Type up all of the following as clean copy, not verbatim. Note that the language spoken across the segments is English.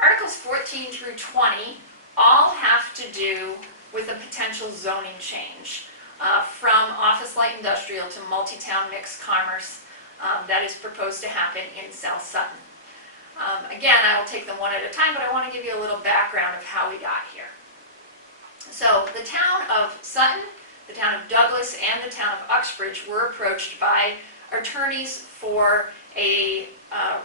Articles 14 through 20 all have to do with a potential zoning change from office light industrial to multi-town mixed commerce that is proposed to happen in South Sutton. Again, I will take them one at a time, but I want to give you a little background of how we got here. So the town of Sutton, the town of Douglas, and the town of Uxbridge were approached by attorneys for a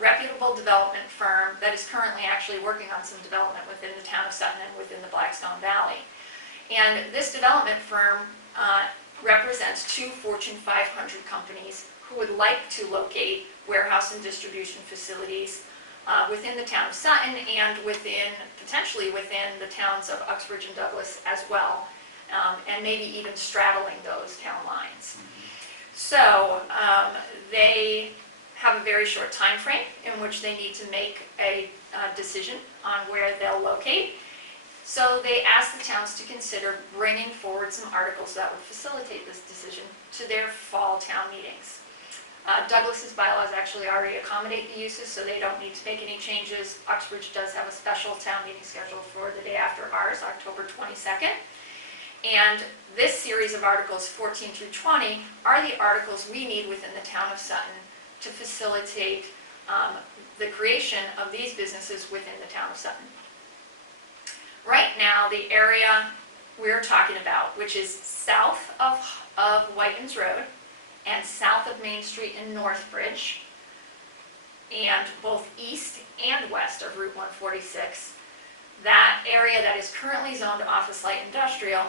reputable development firm that is currently actually working on some development within the town of Sutton and within the Blackstone Valley. And this development firm represents two Fortune 500 companies who would like to locate warehouse and distribution facilities within the town of Sutton and potentially within the towns of Uxbridge and Douglas as well, and maybe even straddling those town lines. So they have a very short time frame in which they need to make a decision on where they'll locate. So they asked the towns to consider bringing forward some articles that would facilitate this decision to their fall town meetings. Douglas's bylaws actually already accommodate the uses, so they don't need to make any changes. Uxbridge does have a special town meeting scheduled for the day after ours, October 22nd. And this series of Articles 14 through 20 are the articles we need within the town of Sutton to facilitate the creation of these businesses within the town of Sutton. Right now, the area we're talking about, which is south of Whitens Road and south of Main Street in Northbridge, and both east and west of Route 146, that area that is currently zoned office light industrial,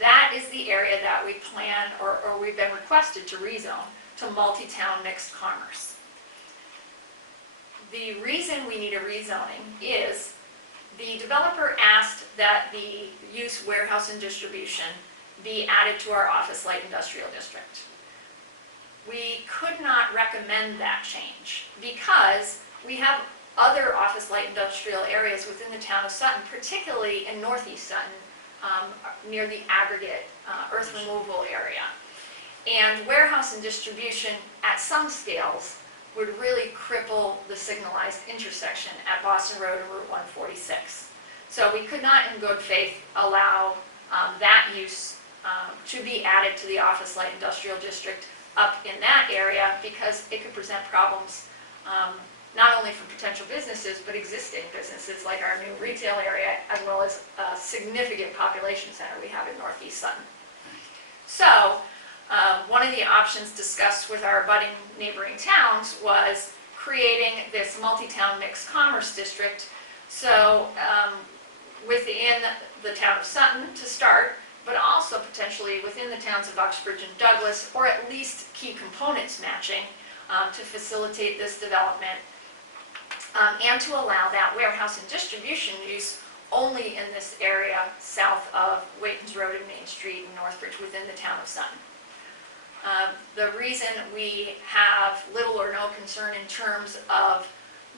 that is the area that we plan, or we've been requested to rezone to multi-town mixed commerce. The reason we need a rezoning is the developer asked that the use warehouse and distribution be added to our office light industrial district. We could not recommend that change because we have other office light industrial areas within the town of Sutton, particularly in northeast Sutton, near the aggregate earth removal area. And warehouse and distribution at some scales would really cripple the signalized intersection at Boston Road and Route 146. So we could not in good faith allow that use to be added to the office light industrial district up in that area because it could present problems not only for potential businesses but existing businesses like our new retail area as well as a significant population center we have in northeast Sutton. So one of the options discussed with our abutting neighboring towns was creating this multi-town mixed commerce district. So within the town of Sutton to start, but also potentially within the towns of Uxbridge and Douglas, or at least key components matching to facilitate this development and to allow that warehouse and distribution use only in this area south of Whitens Road and Main Street in Northbridge within the town of Sutton. The reason we have little or no concern in terms of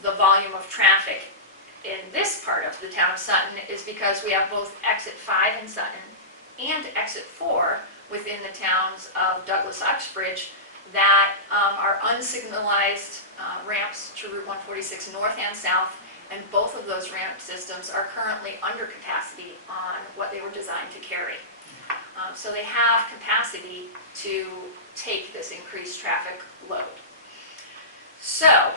the volume of traffic in this part of the town of Sutton is because we have both exit 5 in Sutton and exit 4 within the towns of Douglas, Uxbridge that are unsignalized ramps to Route 146 north and south, and both of those ramp systems are currently under capacity on what they were designed to carry. So they have capacity to take this increased traffic load. So,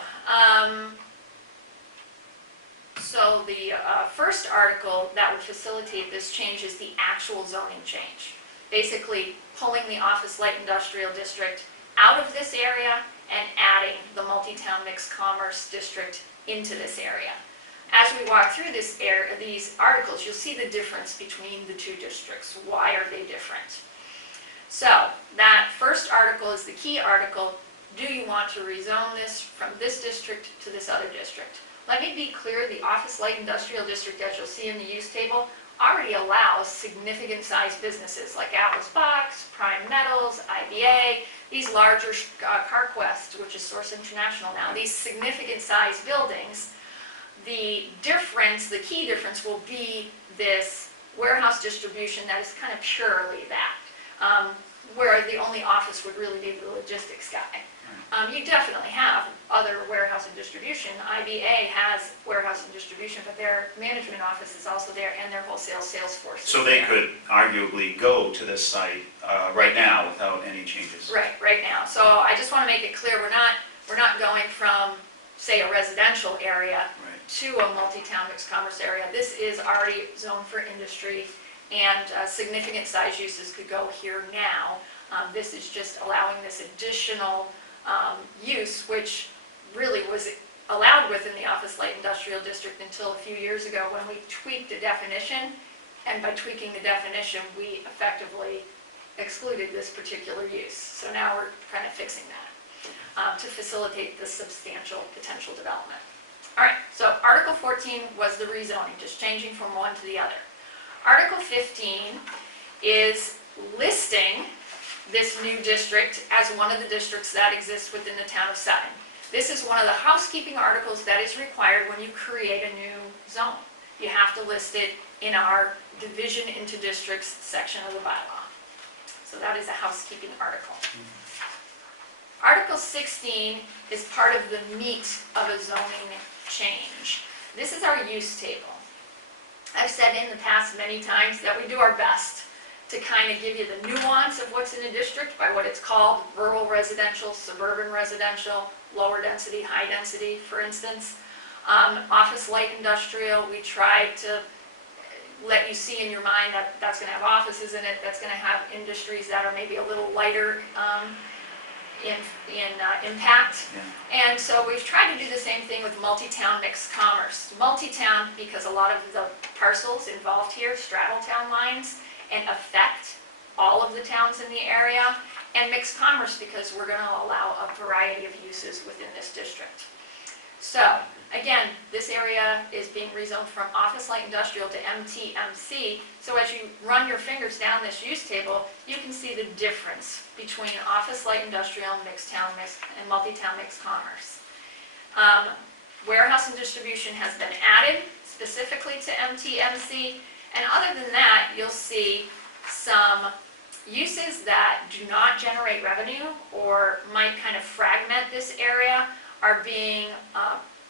the first article that would facilitate this change is the actual zoning change. Basically pulling the office light industrial district out of this area and adding the multi-town mixed commerce district into this area. As we walk through these articles, you'll see the difference between the two districts. Why are they different? So that first article is the key article. Do you want to rezone this from this district to this other district? Let me be clear, the office light industrial district, as you'll see in the use table, already allows significant sized businesses like Atlas Box, Prime Metals, IBA, these larger CarQuest, which is Source International now, these significant sized buildings. The difference, the key difference, will be this warehouse distribution that is kind of purely that. where the only office would really be the logistics guy. You definitely have other warehouse and distribution. IBA has warehouse and distribution, but their management office is also there, and their wholesale sales force. So they could arguably go to this site right now without any changes. Right now. So I just want to make it clear, we're not going from, say, a residential area to a multi-town mixed commerce area. This is already zoned for industry, and significant size uses could go here now. This is just allowing this additional use, which really was allowed within the office light industrial district until a few years ago when we tweaked the definition, and by tweaking the definition we effectively excluded this particular use. So now we're kind of fixing that to facilitate the substantial potential development. All right, so Article 14 was the rezoning, just changing from one to the other. Article 15 is listing this new district as one of the districts that exists within the town of Sutton. This is one of the housekeeping articles that is required when you create a new zone. You have to list it in our division into districts section of the bylaw. So that is a housekeeping article. Article 16 is part of the meat of a zoning change. This is our use table. I've said in the past many times that we do our best to kind of give you the nuance of what's in a district by what it's called: rural residential, suburban residential, lower density, high density, for instance. Office light industrial, we try to let you see in your mind that that's going to have offices in it, that's going to have industries that are maybe a little lighter in impact. And so we've tried to do the same thing with multi-town mixed commerce. Multi-town because a lot of the parcels involved here straddle town lines and affect all of the towns in the area, and mixed commerce because we're going to allow a variety of uses within this district. So again, this area is being rezoned from office light industrial to MTMC. So as you run your fingers down this use table, you can see the difference between office light industrial, mixed town mixed, and multi-town mixed commerce. Warehouse and distribution has been added specifically to MTMC. And other than that, you'll see some uses that do not generate revenue or might kind of fragment this area are being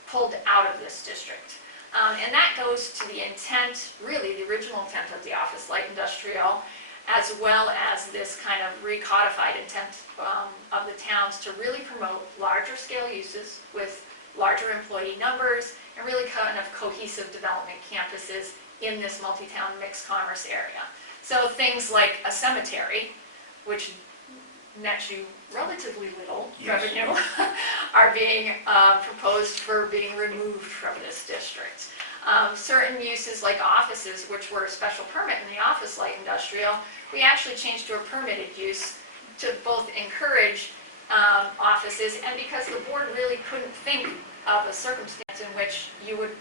pulled out of this district. And that goes to the intent, really the original intent of the office light industrial, as well as this kind of recodified intent of the towns to really promote larger scale uses with larger employee numbers and really kind of cohesive development campuses in this multi-town mixed commerce area. So things like a cemetery, which nets you relatively little revenue, are being proposed for being removed from this district. Certain uses like offices, which were a special permit in the office light industrial, we actually changed to a permitted use to both encourage offices, and because the board really couldn't think of a circumstance in which you would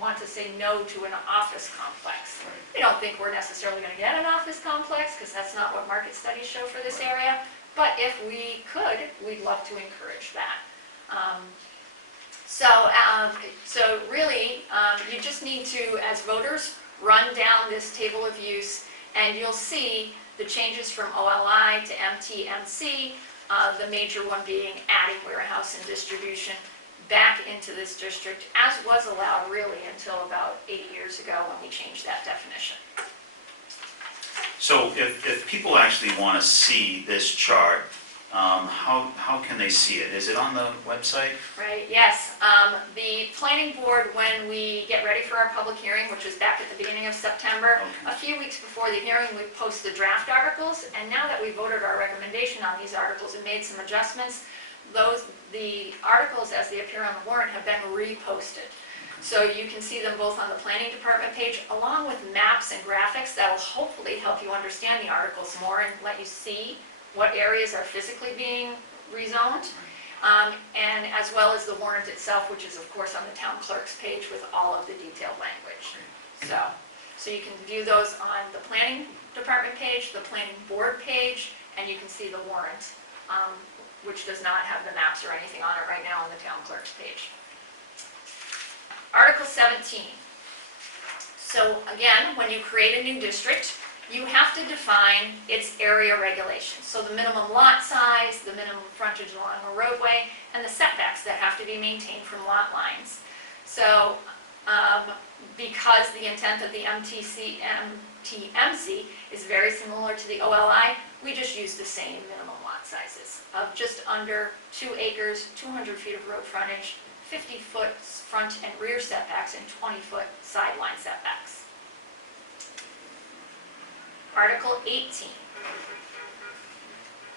want to say no to an office complex. We don't think we're necessarily going to get an office complex because that's not what market studies show for this area, but if we could, we'd love to encourage that. So really, you just need to, as voters, run down this table of use, and you'll see the changes from OLI to MTMC, the major one being adding warehouse and distribution back into this district, as was allowed really until about 8 years ago when we changed that definition. So if people actually want to see this chart, how can they see it? Is it on the website? Right, yes. The planning board, when we get ready for our public hearing, which was back at the beginning of September, a few weeks before the hearing, we post the draft articles, and now that we voted our recommendation on these articles and made some adjustments, the articles as they appear on the warrant have been reposted. So you can see them both on the planning department page, along with maps and graphics that will hopefully help you understand the articles more and let you see what areas are physically being rezoned, and as well as the warrant itself, which is of course on the town clerk's page with all of the detailed language. So you can view those on the planning department page, the planning board page, and you can see the warrant, which does not have the maps or anything on it right now on the town clerk's page. Article 17. So again, when you create a new district, you have to define its area regulations. So the minimum lot size, the minimum frontage along a roadway, and the setbacks that have to be maintained from lot lines. So because the intent of the MTMC is very similar to the OLI, we just use the same minimum lot sizes of just under 2 acres, 200 feet of road frontage, 50-foot front and rear setbacks, and 20-foot sideline setbacks. Article 18.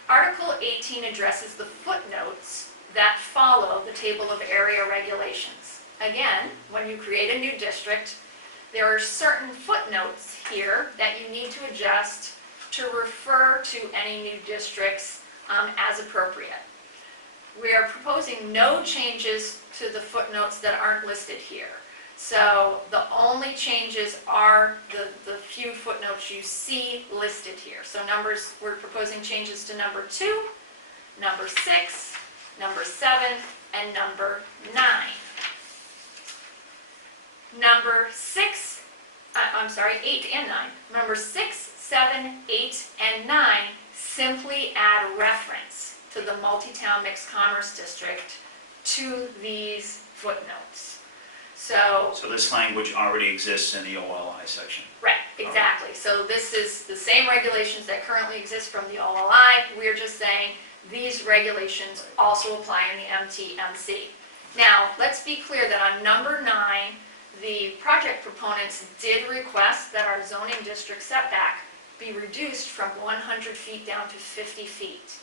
Article 18 addresses the footnotes that follow the table of area regulations. Again, when you create a new district, there are certain footnotes here that you need to adjust to refer to any new districts as appropriate. We are proposing no changes to the footnotes that aren't listed here. So the only changes are the few footnotes you see listed here. So we're proposing changes to number 2, number 6, number 7, and number 9. Number 6, 8 and 9. Number 6, 7, 8, and 9 simply add reference to the multi-town mixed commerce district to these footnotes. So this language already exists in the OLI section? Right, exactly. So this is the same regulations that currently exist from the OLI. We're just saying these regulations also apply in the MTMC. Now, let's be clear that on number 9, the project proponents did request that our zoning district setback be reduced from 100 feet down to 50 feet.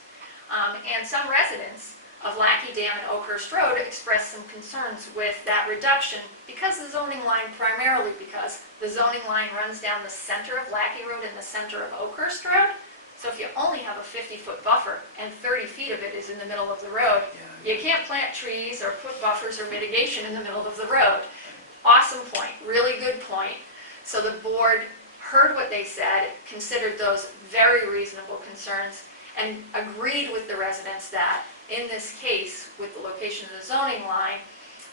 And some residents of Lackey Dam and Oakhurst Road expressed some concerns with that reduction primarily because the zoning line runs down the center of Lackey Road and the center of Oakhurst Road. So if you only have a 50-foot buffer and 30 feet of it is in the middle of the road, you can't plant trees or put buffers or mitigation in the middle of the road. Awesome point, really good point. So the board heard what they said, considered those very reasonable concerns, and agreed with the residents that in this case, with the location of the zoning line,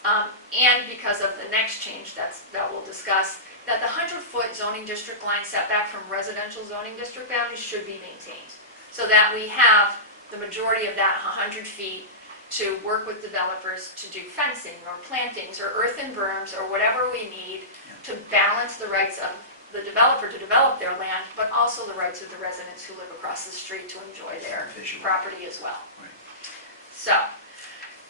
and because of the next change that we'll discuss, that the 100-foot zoning district line setback from residential zoning district boundaries should be maintained, so that we have the majority of that 100 feet to work with developers to do fencing or plantings or earthen berms or whatever we need to balance the rights of the developer to develop their land, but also the rights of the residents who live across the street to enjoy their property as well. Right.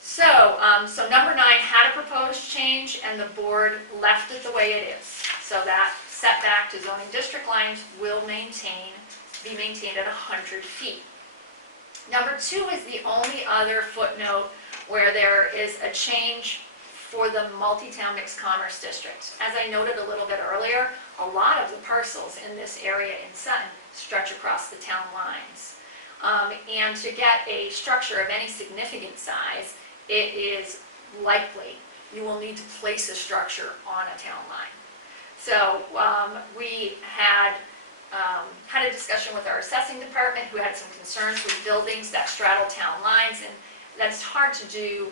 So number 9 had a proposed change, and the board left it the way it is. So that setback to zoning district lines will be maintained at 100 feet. Number 2 is the only other footnote where there is a change for the multi-town mixed commerce district. As I noted a little bit earlier, a lot of the parcels in this area in Sutton stretch across the town lines. And to get a structure of any significant size, it is likely you will need to place a structure on a town line. So we had a discussion with our assessing department, who had some concerns with buildings that straddle town lines, and that's hard to do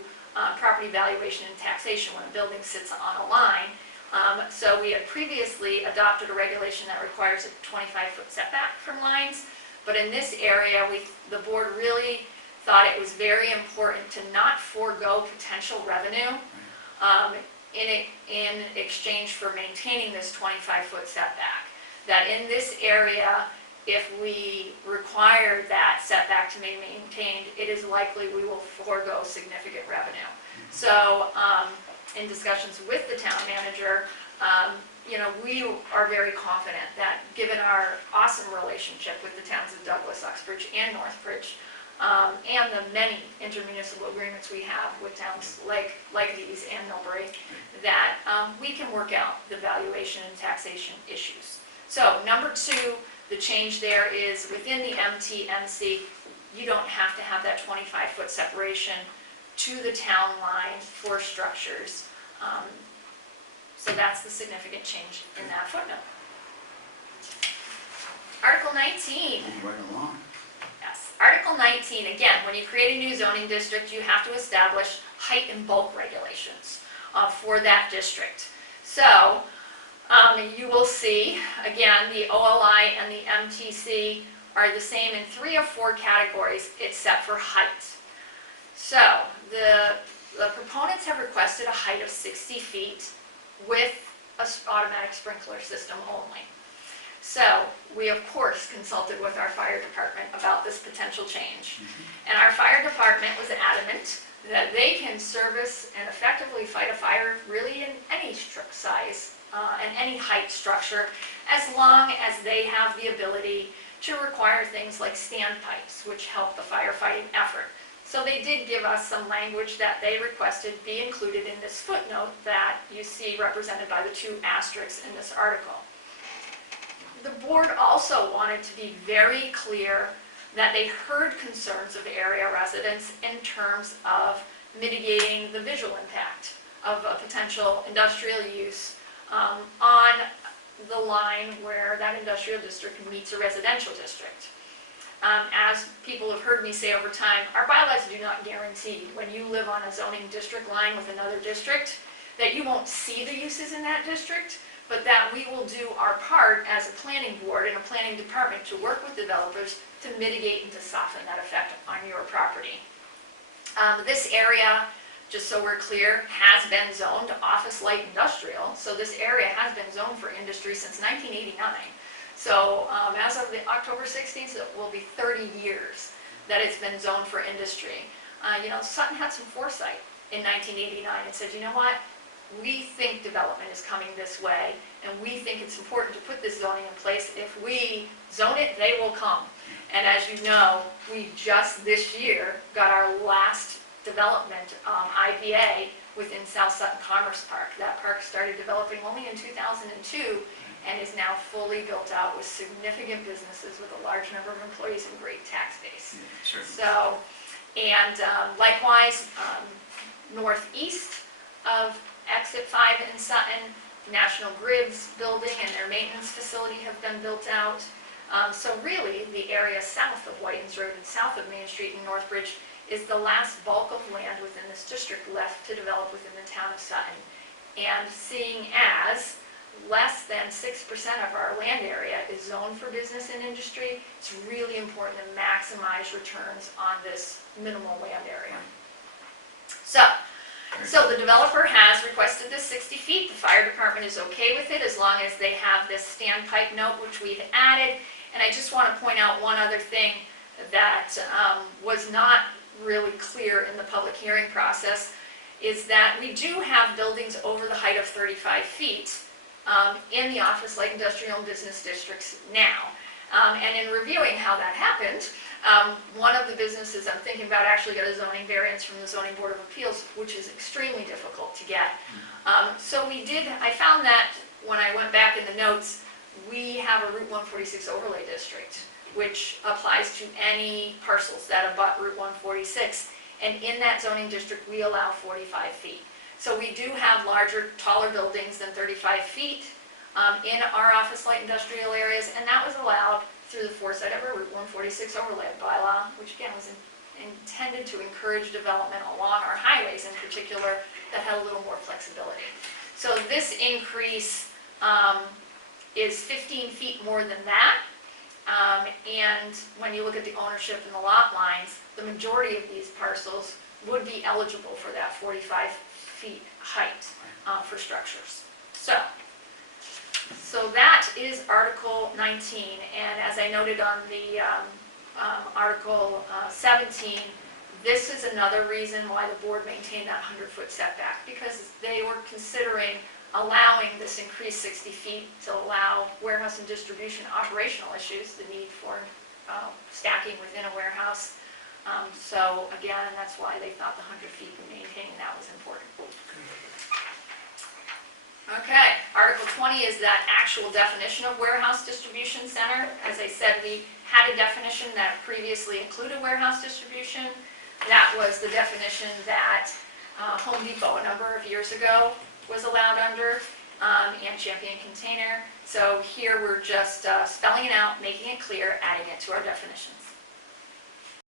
property valuation and taxation when a building sits on a line. So we had previously adopted a regulation that requires a 25-foot setback from lines, but in this area, the board really thought it was very important to not forego potential revenue in exchange for maintaining this 25-foot setback. That in this area, if we require that setback to be maintained, it is likely we will forego significant revenue. So in discussions with the town manager, we are very confident that given our awesome relationship with the towns of Douglas, Uxbridge, and Northbridge, and the many intermunicipal agreements we have with towns like these and Millbury, that we can work out the valuation and taxation issues. So number 2, the change there is within the MTMC, you don't have to have that 25-foot separation to the town line for structures. So that's the significant change in that footnote. Article 19. Moving right along. Yes. Article 19, again, when you create a new zoning district, you have to establish height and bulk regulations for that district. So You will see, again, the OLI and the MTC are the same in 3 of 4 categories except for height. So the proponents have requested a height of 60 feet with an automatic sprinkler system only. So we of course consulted with our fire department about this potential change. And our fire department was adamant that they can service and effectively fight a fire really in any size and any height structure, as long as they have the ability to require things like standpipes, which help the firefighting effort. So they did give us some language that they requested be included in this footnote that you see represented by the 2 asterisks in this article. The board also wanted to be very clear that they heard concerns of area residents in terms of mitigating the visual impact of a potential industrial use on the line where that industrial district meets a residential district. As people have heard me say over time, our bylaws do not guarantee when you live on a zoning district line with another district that you won't see the uses in that district, but that we will do our part as a planning board and a planning department to work with developers to mitigate and to soften that effect on your property. This area, just so we're clear, has been zoned office light industrial. So this area has been zoned for industry since 1989. So as of the October 16th, it will be 30 years that it's been zoned for industry. You know, Sutton had some foresight in 1989 and said, you know what? We think development is coming this way, and we think it's important to put this zoning in place. If we zone it, they will come. And as you know, we just this year got our last development IVA within South Sutton Commerce Park. That park started developing only in 2002 and is now fully built out with significant businesses with a large number of employees and great tax base. Sure. So, and likewise, northeast of Exit 5 in Sutton, National Grid's building and their maintenance facility have been built out. So really, the area south of Whitens Road and south of Main Street in Northbridge is the last bulk of land within this district left to develop within the town of Sutton. And seeing as less than 6% of our land area is zoned for business and industry, it's really important to maximize returns on this minimal land area. So the developer has requested this 60 feet. The fire department is okay with it as long as they have this standpipe note, which we've added. And I just want to point out one other thing that was not really clear in the public hearing process, is that we do have buildings over the height of 35 feet in the office, light industrial and business districts now. And in reviewing how that happened, one of the businesses I'm thinking about actually got a zoning variance from the Zoning Board of Appeals, which is extremely difficult to get. So I found that when I went back in the notes, we have a Route 146 overlay district, which applies to any parcels that abut Route 146. And in that zoning district, we allow 45 feet. So we do have larger, taller buildings than 35 feet in our office light industrial areas, and that was allowed through the foresight of our Route 146 overlay bylaw, which again was intended to encourage development along our highways in particular that had a little more flexibility. So this increase is 15 feet more than that. And when you look at the ownership and the lot lines, the majority of these parcels would be eligible for that 45 feet height for structures. So that is Article 19, and as I noted on the Article 17, this is another reason why the board maintained that 100-foot setback, because they were considering allowing this increased 60 feet to allow warehouse and distribution operational issues, the need for stacking within a warehouse. So again, that's why they thought the 100 feet be maintained, and that was important. Okay, Article 20 is that actual definition of warehouse distribution center. As I said, we had a definition that previously included warehouse distribution. That was the definition that Home Depot a number of years ago was allowed under, and Champion Container. So here we're just spelling it out, making it clear, adding it to our definitions.